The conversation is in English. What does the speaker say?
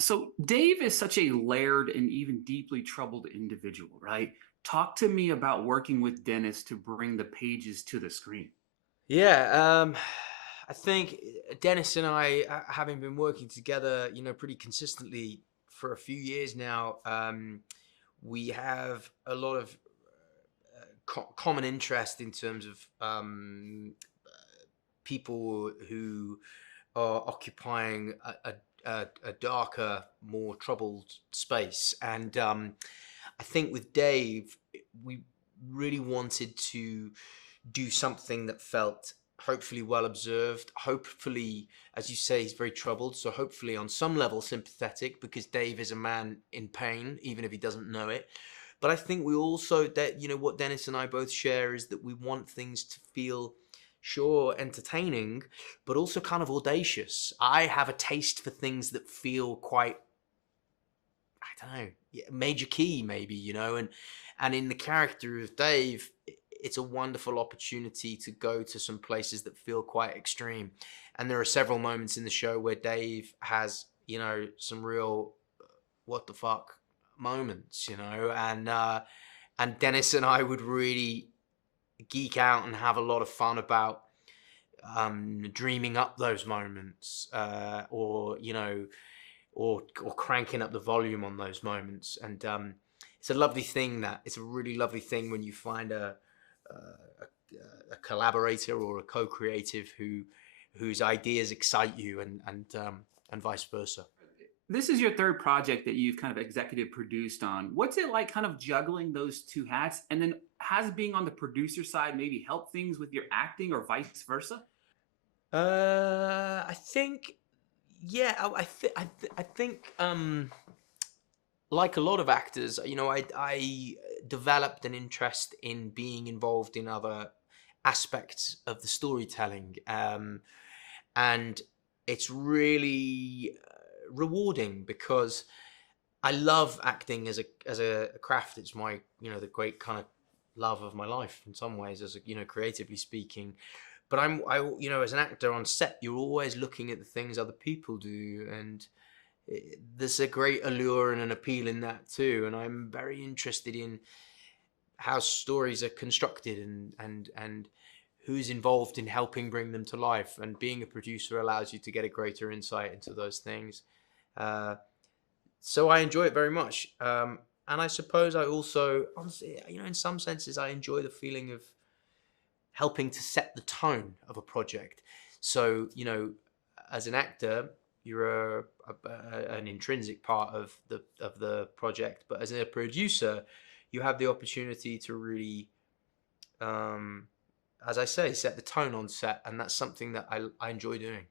So Dave is such a layered and even deeply troubled individual, right? Talk to me about working with Dennis to bring the pages to the screen. Yeah, I think Dennis and I, having been working together, pretty consistently for a few years now, we have a lot of common interest in terms of people who are occupying a darker, more troubled space. And I think with Dave, we really wanted to do something that felt hopefully well observed, hopefully, as you say, he's very troubled, so hopefully on some level sympathetic, because Dave is a man in pain even if he doesn't know it. But I think we also, that what Dennis and I both share is that we want things to feel, sure, entertaining, but also kind of audacious. I have a taste for things that feel quite, I don't know, yeah, major key maybe, and in the character of Dave, it's a wonderful opportunity to go to some places that feel quite extreme. And there are several moments in the show where Dave has, some real what the fuck moments, and Dennis and I would really geek out and have a lot of fun about dreaming up those moments, or cranking up the volume on those moments. And it's a lovely thing, that it's a really lovely thing when you find a collaborator or a co-creative whose ideas excite you, and vice versa. This is your third project that you've kind of executive produced on. What's it like kind of juggling those two hats? And then has being on the producer side maybe helped things with your acting or vice versa? I think, yeah, I think, like a lot of actors, I developed an interest in being involved in other aspects of the storytelling, and it's really rewarding, because I love acting as a craft. It's my, the great kind of love of my life in some ways, as creatively speaking. But as an actor on set, you're always looking at the things other people do, and there's a great allure and an appeal in that too. And I'm very interested in how stories are constructed, and who's involved in helping bring them to life. And being a producer allows you to get a greater insight into those things. Uh, so I enjoy it very much. And I suppose I also, honestly, in some senses, I enjoy the feeling of helping to set the tone of a project. So, as an actor, you're an intrinsic part of the project, but as a producer, you have the opportunity to really, as I say, set the tone on set, and that's something that I enjoy doing.